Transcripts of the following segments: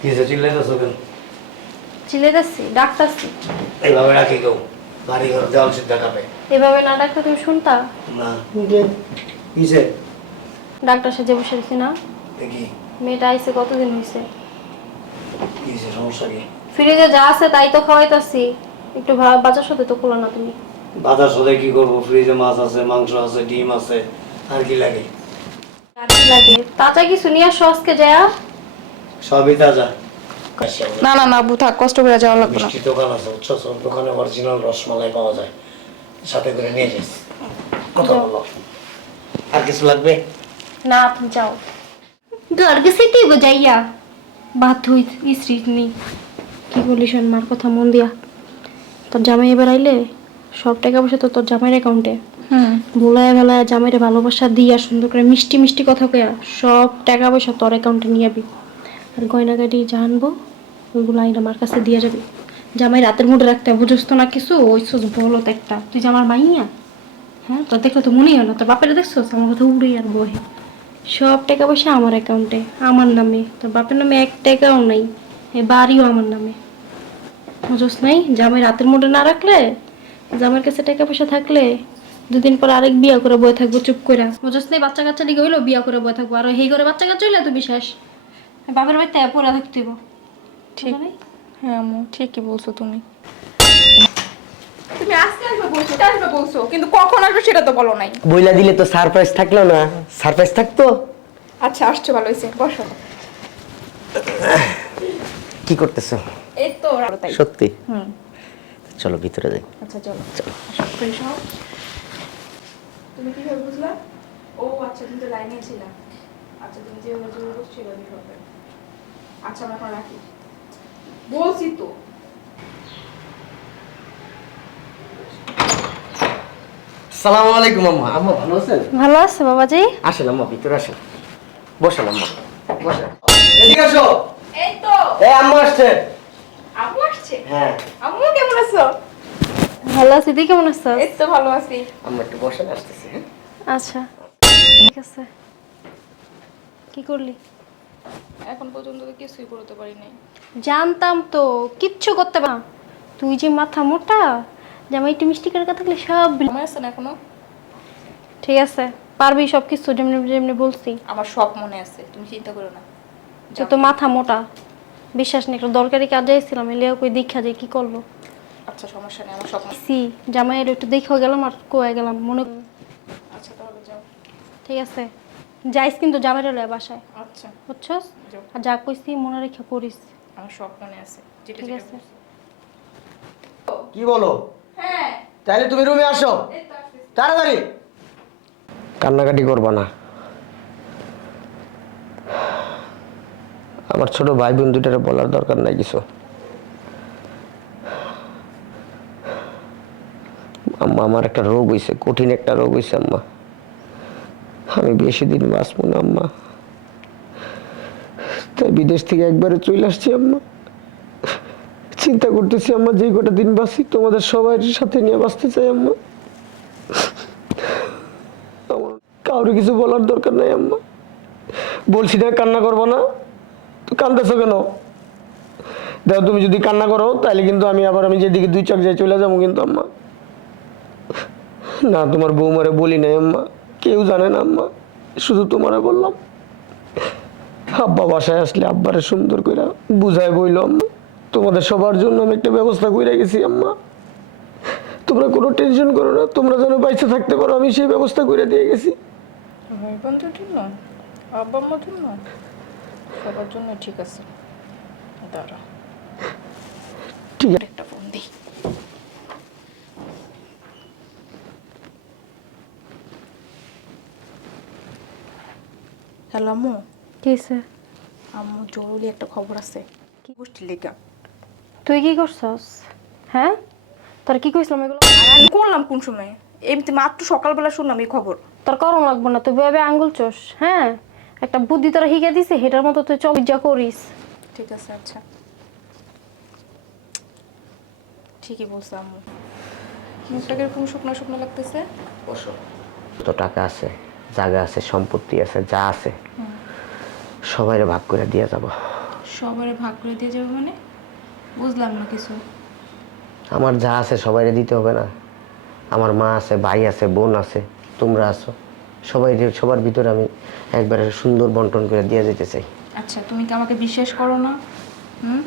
কিসে চিল্লাইতেছো কেন? চিল্লাইতেছি, ডাকতাছি। এইভাবে রাখি কেউ বাড়ি ঘর দেওয়াল সিদ্ধা কাপে এভাবে না ডাকলে তুমি শুনতা? না। কিসে ডাক্তার সাথে বসে দিছি না? দেখি মেয়েটা আইসে কতদিন হয়েছে? কিসে সমস্যা কি? ফ্রিজে যা আছে তাই তো খাওয়াইতাছি। একটু বাজার সাথে তো করলো না তুমি। বাজার সদাই কি করবো? ফ্রিজে মাছ আছে, মাংস আছে, ডিম আছে, আর কি লাগে? আর কি লাগে? তাজা কিছু নিয়ে আসো আজকে যায়া। সবই তাজা। না না না আব্বু থাক, কষ্ট করে যাওয়া লাগবে না। মিষ্টি দোকান আছে, বুঝছো? ওর দোকানে অরিজিনাল রসমালাই পাওয়া যায়, সাথে করে নিয়ে যাস। কথা বলো। আর কিছু লাগবে? না তুমি যাও। ঘর গেছে কি যাইয়া বাত হই স্ত্রী নি। কি বলি শোন, মার কথা মন দিয়া। তোর জামাই এবার আইলে সব টাকা পয়সা তো তোর জামাইয়ের অ্যাকাউন্টে। ভোলায় ভেলায় জামাইরে ভালোবাসা দিয়া সুন্দর করে মিষ্টি মিষ্টি কথা কয়া সব টাকা পয়সা তোর অ্যাকাউন্টে নিয়ে যাবি। আর গয়নাগাড়ি জানবো ওইগুলো আইন আমার কাছে দিয়ে যাবি। জামাই রাতের মধ্যে রাখতে বুঝোস তো না কিছু, ওই সোজ বলত একটা। তুই যে আমার মাইয়া, হ্যাঁ তোর দেখলে তো মনেই হয় না। তোর বাপের দেখছোস আমার কথা উড়ে আর বহে। সব টাকা পয়সা আমার অ্যাকাউন্টে, আমার নামে। তোর বাপের নামে এক টাকাও নাই, এ বাড়িও আমার নামে। বুঝোস নাই? জামাই রাতের মধ্যে না রাখলে, জামাইয়ের কাছে টাকা পয়সা থাকলে দুদিন পর আরেক বিয়া করে বয়ে থাকবো চুপ করে। বুঝোস নাই? বাচ্চা কাচ্চা লিগে হইলো বিয়া করে বয়ে থাকবো, আর হেই করে বাচ্চা কাচ্চা হইলে তো বিশ্বাস বাপের বাড়িতে পড়ে থাকতে হইব। ঠিক। হ্যাঁ আম্মু ঠিকই বলছো তুমি। তুমি আজকে আসবে বলছো, এটা আসবে বলছো, কিন্তু কখন আসবে সেটা তো বলো নাই। বইলা দিলে তো সারপ্রাইজ থাকলো না। সারপ্রাইজ থাকতো। আচ্ছা আসছো, ভালো হয়েছে, বসো। কি করতেছো? এই তো তাই। সত্যি? হুম। চলো ভিতরে যাই। আচ্ছা চলো। চলো। তুমি কিভাবে বুঝলা? ও আচ্ছা, তুমি তো লাইনে ছিলা। আচ্ছা তুমি যে জোর করছিল হবে। আচ্ছা আমরা এখন রাখি, বলছি তো। আসসালামু আলাইকুম আম্মা। আম্মা ভালো আছেন? ভালো আছে বাবাজি? আসেন আম্মা, ভিতরে আসেন। বসেন আম্মা, বসেন। এদিকে আসো। এই তো এই আম্মা আসছে। আম্মু আসছে। হ্যাঁ। আম্মু কেমন আছো? ভালো আছি, তুই কেমন আছিস? এই তো ভালো আছি। আম্মা একটু বসেন, আসতেছি। হ্যাঁ। আচ্ছা ঠিক আছে। কি করলি? এখন পর্যন্ত তো কিছুই করতে পারি নাই। জানতাম তো কিচ্ছু করতে পার না। তুই যে মাথা মোটা, জামাই একটু মিষ্টি করে কথা থাকলে সব সময় আছে না এখনো? ঠিক আছে, পারবি সব কিছু যেমনি যেমনি বলছি। আমার সব মনে আছে, তুমি চিন্তা করো না। তুই তো মাথা মোটা, বিশ্বাস নেই। একটা দরকারি কাজে এসেছিলাম, এলিয়া কই দীক্ষা যে কি করবো। আচ্ছা সমস্যা নেই, আমার সব সি জামাইয়ের একটু দেখেও গেলাম আর কোয়া গেলাম মনে। আচ্ছা তাহলে যাও। ঠিক আছে যাইস, কিন্তু জামাইয়ের লয় বাসায়, আচ্ছা বুঝছস? যাও। আর যা কইছি মনে রেখে করিস। আমার সব মনে আছে, যেটা ঠিক যেটা আছে। বলছি। কি বলো? হ্যাঁ তাহলে তুমি রুমে আসো এই তো আসছি। তাড়াতাড়ি। কান্নাকাটি করবা না। আমার ছোট ভাই বোন দুটারে বলার দরকার নাই কিছু। আম্মা আমার একটা রোগ হয়েছে, কঠিন একটা রোগ হয়েছে আম্মা। আমি বেশি দিন বাঁচবো না আম্মা, তাই বিদেশ থেকে একবারে চলে আসছি আম্মা। চিন্তা করতেছি আম্মা, যেই কটা দিন বাঁচি তোমাদের সবার সাথে নিয়ে বাঁচতে চাই আম্মা। আমার কাউরে কিছু বলার দরকার নাই আম্মা। বলছি না কান্না করবো না, তো কান্দাছো কেন? দেখো তুমি যদি কান্না করো তাহলে কিন্তু আমি যেদিকে দুই চোখ যাই চলে যাবো কিন্তু আম্মা। না তোমার বৌমারে বলি নাই আম্মা, কেউ জানে না আম্মা, শুধু তোমারে বললাম। আব্বা বাসায় আসলে আব্বারে সুন্দর করে বুঝায় বইল আম্মা, তোমাদের সবার জন্য আমি একটা ব্যবস্থা করে গেছি আম্মা, তোমরা কোনো টেনশন করো না, তোমরা যেন বাইসে থাকতে পারো আমি সেই ব্যবস্থা করে দিয়ে গেছি। ভাই বোনদের জন্য, আব্বা আম্মার জন্য, সবার জন্য ঠিক আছে। দাঁড়া ঠিক আছে। একটা ফোন দিই। হ্যালো আম্মু। কি হয়েছে? আম্মু জরুরি একটা খবর আছে। কি গোষ্ঠীর লেগা? তুই কি করছস? হ্যাঁ তোর কি কইছিলাম এগুলো? আর আমি করলাম কোন সময়? এমনি মাত্র সকালবেলা শুনলাম এই খবর। তোর করণ লাগবো না, তুই ভেবে আঙ্গুল চোষ। হ্যাঁ একটা বুদ্ধি তোরা শিখে দিছে, হেটার মতো তুই চল যা করিস। ঠিক আছে আচ্ছা, ঠিকই বলছো আম্মু। মুখটাকে এরকম শুকনো শুকনো লাগতেছে। যত টাকা আছে, জায়গা আছে, সম্পত্তি আছে, যা আছে সবাইরে ভাগ করে দিয়ে যাব। সবারে ভাগ করে দিয়ে যাবে মানে? বুঝলাম না কিছু। আমার যা আছে সবাইরে দিতে হবে না? আমার মা আছে, ভাই আছে, বোন আছে, তোমরা আছো, সবার ভিতরে আমি একবারে সুন্দর বন্টন করে দিয়ে যেতে চাই। আচ্ছা, তুমি কি আমাকে বিশ্বাস করো না? হুম?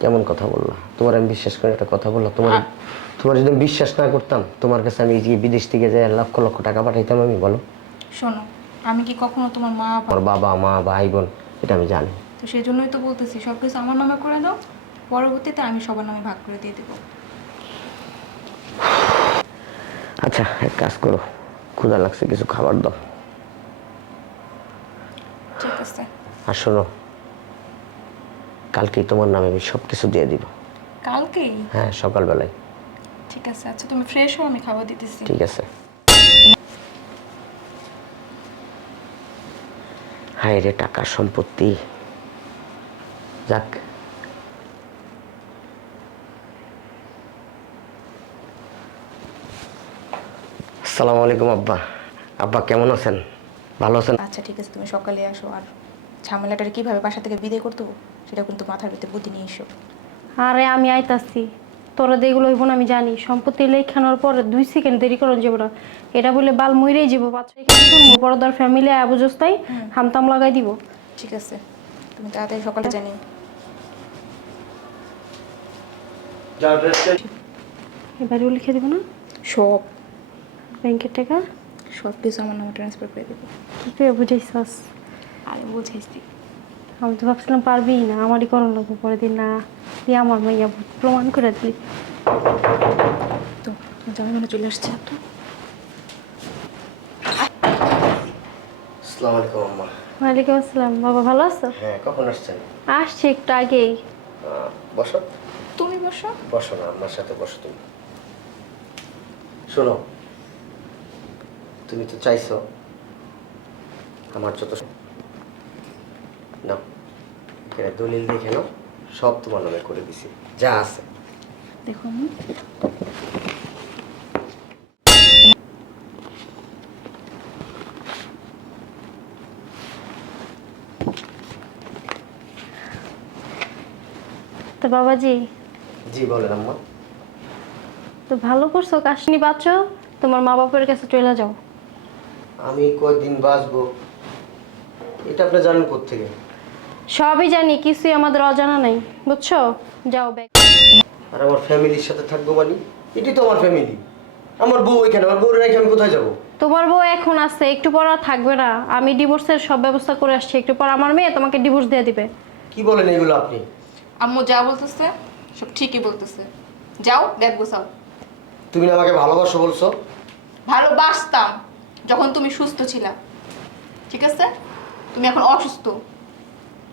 কেমন কথা বললা? তোমার আমি বিশ্বাস করে একটা কথা বললাম? তোমার যদি আমি বিশ্বাস না করতাম, তোমার কাছে আমি যে বিদেশ থেকে যাই লক্ষ লক্ষ টাকা পাঠাইতাম আমি? বলো। শোনো, আমি কি কখনো তোমার মা আমার বাবা মা ভাই বোন এটা আমি জানি। তো সেই জন্যই তো বলতেছি সব কিছু আমার নামে করে দাও, পরবর্তীতে আমি সবার নামে ভাগ করে দিয়ে দেবো। আচ্ছা, এক কাজ করো, ক্ষুধা লাগছে, কিছু খাবার দাও। ঠিক আছে। আর শোনো, কালকেই তোমার নামে আমি সব কিছু দিয়ে দিব। কালকেই? হ্যাঁ, সকালবেলায়। ঠিক আছে। আচ্ছা, তুমি ফ্রেশ হও, আমি খাবার দিতেছি। ঠিক আছে। হায় রে, টাকা সম্পত্তি। যাক, আসসালামু আলাইকুম আব্বা। আব্বা কেমন আছেন? ভালো আছেন? আচ্ছা ঠিক আছে, তুমি সকালে আসো। আর ঝামেলাটার কিভাবে বাসা থেকে বিদায় করতে হবে সেটা কিন্তু মাথার ভিতরে বুদ্ধি নিয়ে এসো। আরে আমি আইতাছি, তোরা যেগুলো হইব না আমি জানি। সম্পত্তি লেখানোর পরে 2 সেকেন্ড দেরি করেন যাব না। এটা বলে বাল মইরেই যাব। বাচ্চা এখানে বড়দার ফ্যামিলি আবুজস্তাই হামতাম লাগাই দিব। ঠিক আছে, তুমি তাড়াতাড়ি সকালে জানি। এবারে লিখে দিব না সব ব্যাংকের টাকা? সব কিছু আমার নামে ট্রান্সফার করে দেবো। কি করে বুঝাইছস? আরে বুঝাইছি। আমি তো ভাবছিলাম পারবি না, আমারই করার লাগবে পরের দিন। না দিয়ে আমার মাইয়া প্রমাণ করে দিলি। তো জামাইগুলো চলে আসছে তো। আসসালামু আলাইকুম আম্মা। ওয়ালাইকুম আসসালাম। বাবা ভালো আছো? হ্যাঁ, কখন আসছেন? আসছি একটু আগেই। বসো। তুমি বসো। বসো না, আমার সাথে বসো তুমি। শোনো, তুমি তো চাইছো আমার যত না, এখানে দলিল দেখে নাও, সব তোমার নামে করে দিছি, যা আছে। দেখো আমি তো বাবাজি, জি বলেন আম্মা। তো ভালো করছো, কাশনি পাচ্ছ, তোমার মা বাপের কাছে চলে যাও। আমি কয়দিন বাঁচবো এটা আপনি জানেন কোত্থেকে? সবই জানি, কিছুই আমাদের অজানা নাই, বুঝছো? যাও ব্যাগ। আর আমার ফ্যামিলির সাথে থাকবো মানে? এটি তো আমার ফ্যামিলি। আমার বউ এখানে, আমার বউর রেখে আমি কোথায় যাবো? তোমার বউ এখন আছে, একটু পর আর থাকবে না। আমি ডিভোর্সের সব ব্যবস্থা করে আসছি, একটু পর আমার মেয়ে তোমাকে ডিভোর্স দিয়ে দিবে। কি বলেন এগুলো আপনি? আম্মু যা বলতেছে সব ঠিকই বলতেছে। যাও ব্যাগ গোছাও। তুমি না আমাকে ভালোবাসো বলছো? ভালোবাসতাম যখন তুমি সুস্থ ছিলা, ঠিক আছে? তুমি এখন অসুস্থ।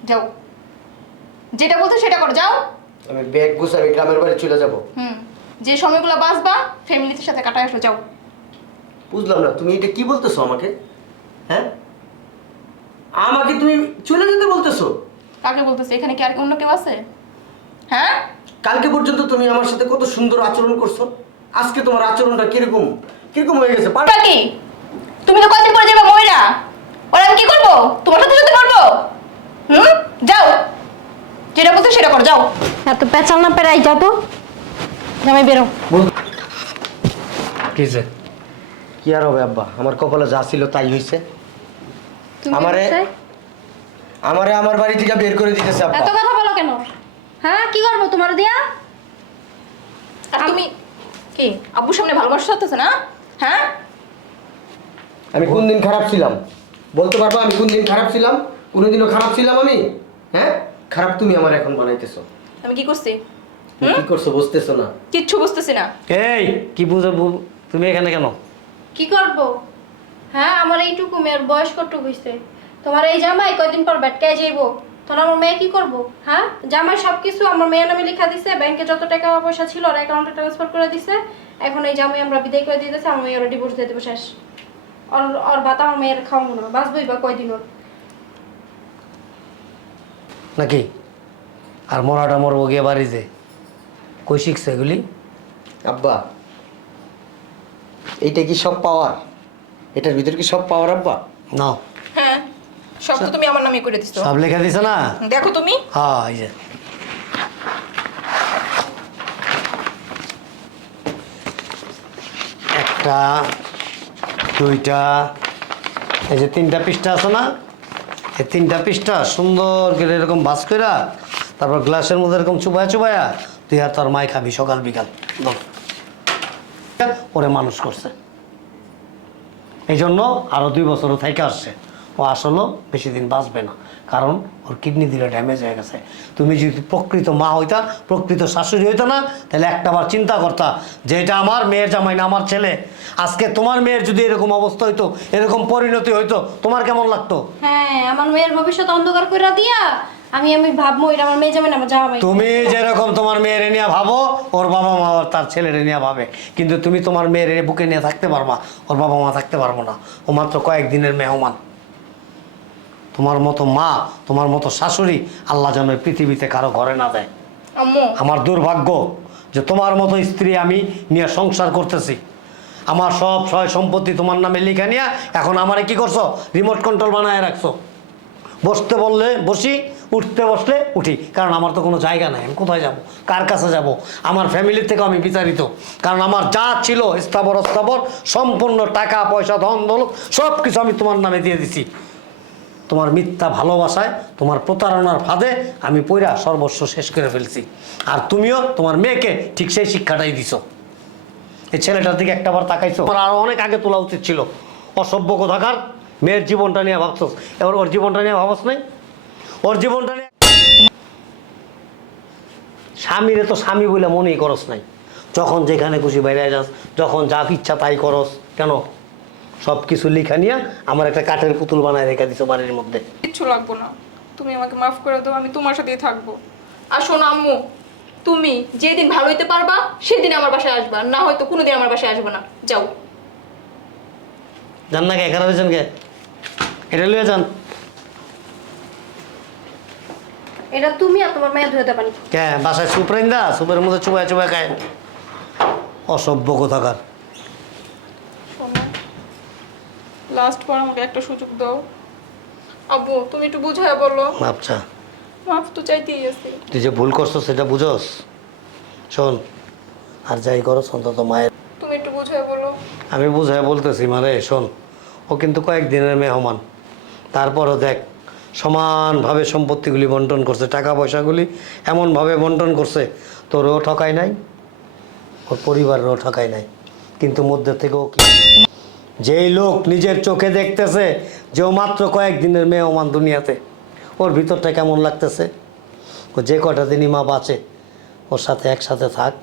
যাও, যেটা বলছো সেটা করো, যাও। আমি ব্যাগ গুছে আমি গ্রামের বাড়ি চলে যাব। যে সময়গুলো বাঁচবা ফ্যামিলির সাথে কাটায় আসো, যাও। বুঝলাম না, তুমি এটা কি বলতেছো আমাকে? হ্যাঁ, আমাকে তুমি চলে যেতে বলতেছো? কাকে বলতেছে? এখানে কি আর অন্য কেউ আছে? হ্যাঁ, কালকে পর্যন্ত তুমি আমার সাথে কত সুন্দর আচরণ করছো, আজকে তোমার আচরণটা কিরকম কিরকম হয়ে গেছে? ওটা কি? তুমি তো কতদিন পরে যাবে ময়রা। ওরা আমি কি করবো? তোমার সাথে সাথে করবো? যাও, যেটা বলছো সেটা করো, যাও। এত পেঁচাল না পেরাই, যাও তো। জামাই বেরো। কিসে? কি আর হবে আব্বা, আমার কপালে যা ছিল তাই হইছে। তুমি আমারে চাই? আমারে আমার বাড়ি থেকে বের করে দিতেছে আব্বা। এত কথা বলো কেন? হ্যাঁ, কি করবো তোমার দিয়া? আর তুমি কি আব্বুর সামনে ভালোবাসা হতেছে না? হ্যাঁ, আমি কোন দিন খারাপ ছিলাম বলতে পারবো? আমি কোন দিন খারাপ ছিলাম? কোনোদিনও খারাপ ছিলাম আমি? হ্যাঁ, খারাপ তুমি আমার এখন বানাইতেছো। আমি কি করছি? তুমি কি করছো বুঝতেছো না? কিচ্ছু বুঝতেছি না। এই কি বুঝাবো? তুমি এখানে কেন? কি করব? হ্যাঁ, আমার এইটুকু মেয়ের বয়স কতটুকু হইছে? তোমার এই জামাই কয়দিন পর বেটকায় যাইবো, তখন আমার মেয়ে কি করব? হ্যাঁ, জামাই সবকিছু আমার মেয়ের নামে লেখা দিছে, ব্যাংকে যত টাকা পয়সা ছিল ওর অ্যাকাউন্টে ট্রান্সফার করে দিছে। এখন এই জামাই আমরা বিদায় করে দিতেছে, আমার মেয়ের ডিভোর্স দিয়ে দেবো, শেষ। ওর ভাত আমার মেয়ের খাওয়াবো না, বাঁচবই বা কয়দিন ওর। নাকি আর মরাটা মরবো গিয়ে বাড়িতে? কই শিখছে এগুলি? আব্বা, এইটা কি সব পাওয়ার? এটার ভিতর কি সব পাওয়ার আব্বা? না, হ্যাঁ, সব তো তুমি আমার নামে করে দিছো। সব লেখা দিছে না? দেখো তুমি। হ্যাঁ এই যে একটা, দুইটা, এই যে 3টা পৃষ্ঠা আছে না, এই 3টা পৃষ্ঠা সুন্দর করে এরকম ভাঁজ কইরা তারপর গ্লাসের মধ্যে এরকম চুবায়া চুবায়া তুই আর তোর মাই খাবি সকাল বিকাল। বল। ওরে মানুষ করছে, এই জন্য আরো 2 বছরও থেকে আসছে। ও আসলে বেশি দিন বাঁচবে না, কারণ ওর কিডনি দিলে ড্যামেজ হয়ে গেছে। তুমি যদি প্রকৃত মা হইতা, প্রকৃত শাশুড়ি হইতা না, তাহলে একটাবার চিন্তা করতা যে এটা আমার মেয়ের জামাই না আমার ছেলে। আজকে তোমার মেয়ের যদি এরকম অবস্থা হইতো, এরকম পরিণতি হইতো, তোমার কেমন লাগতো? হ্যাঁ, আমার মেয়ের ভবিষ্যৎ অন্ধকার করে দিয়া আমি ভাববো এটা আমার মেয়ে জামাই না আমার জামাই। তুমি যেরকম তোমার মেয়ের নিয়ে ভাবো, ওর বাবা মা তার ছেলের নিয়ে ভাবে, কিন্তু তুমি তোমার মেয়ের বুকে নিয়ে থাকতে পারবা, ওর বাবা মা থাকতে পারবো না। ও মাত্র কয়েকদিনের মেহমান। তোমার মতো মা, তোমার মতো শাশুড়ি আল্লাহ যেন এই পৃথিবীতে কারো ঘরে না দেয়। আম্মু আমার দুর্ভাগ্য যে তোমার মতো স্ত্রী আমি নিয়ে সংসার করতেছি। আমার সব সয় সম্পত্তি তোমার নামে লিখে নিয়ে এখন আমারে কি করছো? রিমোট কন্ট্রোল বানায় রাখছো। বসতে বললে বসি, উঠতে বসলে উঠি, কারণ আমার তো কোনো জায়গা নাই। আমি কোথায় যাব, কার কাছে যাব? আমার ফ্যামিলির থেকে আমি বিতাড়িত, কারণ আমার যা ছিল স্থাবর অস্থাবর সম্পূর্ণ টাকা পয়সা ধন দৌলত সব কিছু আমি তোমার নামে দিয়ে দিছি। তোমার মিথ্যা ভালোবাসায়, তোমার প্রতারণার ফাঁদে আমি পইরা সর্বস্ব শেষ করে ফেলছি। আর তুমিও তোমার মেয়েকে ঠিক সেই শিক্ষাটাই দিছো। এই ছেলেটার দিকে একটাবার তাকাইছো? আমার আরো অনেক আগে তোলা উচিত ছিল। অসভ্য কোথাকার, মেয়ের জীবনটা নিয়ে ভাবছোস, এবার ওর জীবনটা নিয়ে ভাবস নাই? ওর জীবনটা নিয়ে স্বামীরে তো স্বামী বলে মনেই করস নাই। যখন যেখানে খুশি বাইরে যাস, যখন যা ইচ্ছা তাই করস। কেন? সব কিছু লিখা নিয়ে আমার একটা কাঠের পুতুল বানায় রেখে দিছো বাড়ির মধ্যে। কিচ্ছু লাগবো না, তুমি আমাকে মাফ করে দাও, আমি তোমার সাথেই থাকবো। আর শোনো আম্মু, তুমি যেদিন ভালো হইতে পারবা সেদিন আমার বাসায় আসবা, না হয়তো কোনোদিন আমার বাসায় আসবে না। যাও। যান না কে, এখানে রয়েছেন কে? এটা লিয়ে যান। এটা তুমি আর তোমার মেয়ে ধুতে পারি। কে বাসায় সুপ রাইন্দা সুপের মধ্যে চুবায় চুবায় খায়? অসভ্য কোথাকার। শোনো, লাস্ট বার আমাকে একটা সুযোগ দাও। আব্বু তুমি একটু বুঝায় বলো। আচ্ছা, মাফ তো চাইতেই আছি। তুই যে ভুল করছো সেটা বুঝোস। শোন, আর যাই করো অন্তত মায়ের। তুমি একটু বুঝায় বলো। আমি বুঝায় বলতেছি মানে, শোন, ও কিন্তু কয়েকদিনের মেহমান। তারপরও দেখ, সমানভাবে সম্পত্তিগুলি বন্টন করছে, টাকা পয়সাগুলি এমনভাবে বন্টন করছে, তোরও ঠকায় নাই, ওর পরিবারেরও ঠকায় নাই। কিন্তু মধ্যে থেকেও কি, যেই লোক নিজের চোখে দেখতেছে যে ও মাত্র কয়েকদিনের মেহমান দুনিয়াতে, ওর ভিতরটা কেমন লাগতেছে? ও যে কটা দিনই মা বাঁচে ওর সাথে একসাথে থাক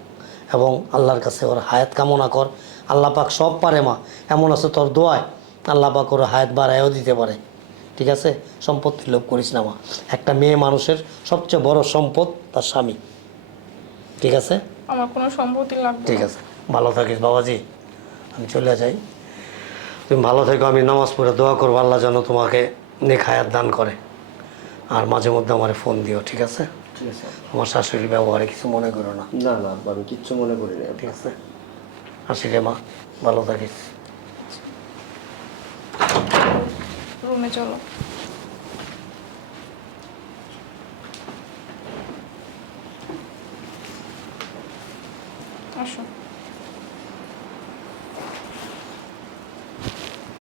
এবং আল্লাহর কাছে ওর হায়াত কামনা কর। আল্লাহ পাক সব পারে মা, এমন আছে তোর দোয়ায় আল্লাহ পাক ওর হায়াত বাড়ায়ও দিতে পারে। ঠিক আছে? সম্পত্তির লোভ করিস না মা। একটা মেয়ে মানুষের সবচেয়ে বড় সম্পদ তার স্বামী। ঠিক আছে? আমার কোনো সম্পত্তি লাগবে না। ঠিক আছে, ভালো থাকিস বাবাজি, আমি চলে যাই। তুমি ভালো থেকো, আমি নামাজ পড়ে দোয়া করবো আল্লাহ যেন তোমাকে নেক হায়াত দান করে। আর মাঝে মধ্যে আমার ফোন দিও। ঠিক আছে? ঠিক আছে। আমার শাশুড়ির ব্যবহারে কিছু মনে করো না। না না আব্বা, আমি কিচ্ছু মনে করি না। ঠিক আছে? আসি রে মা, ভালো থাকিস। রুমে চলো।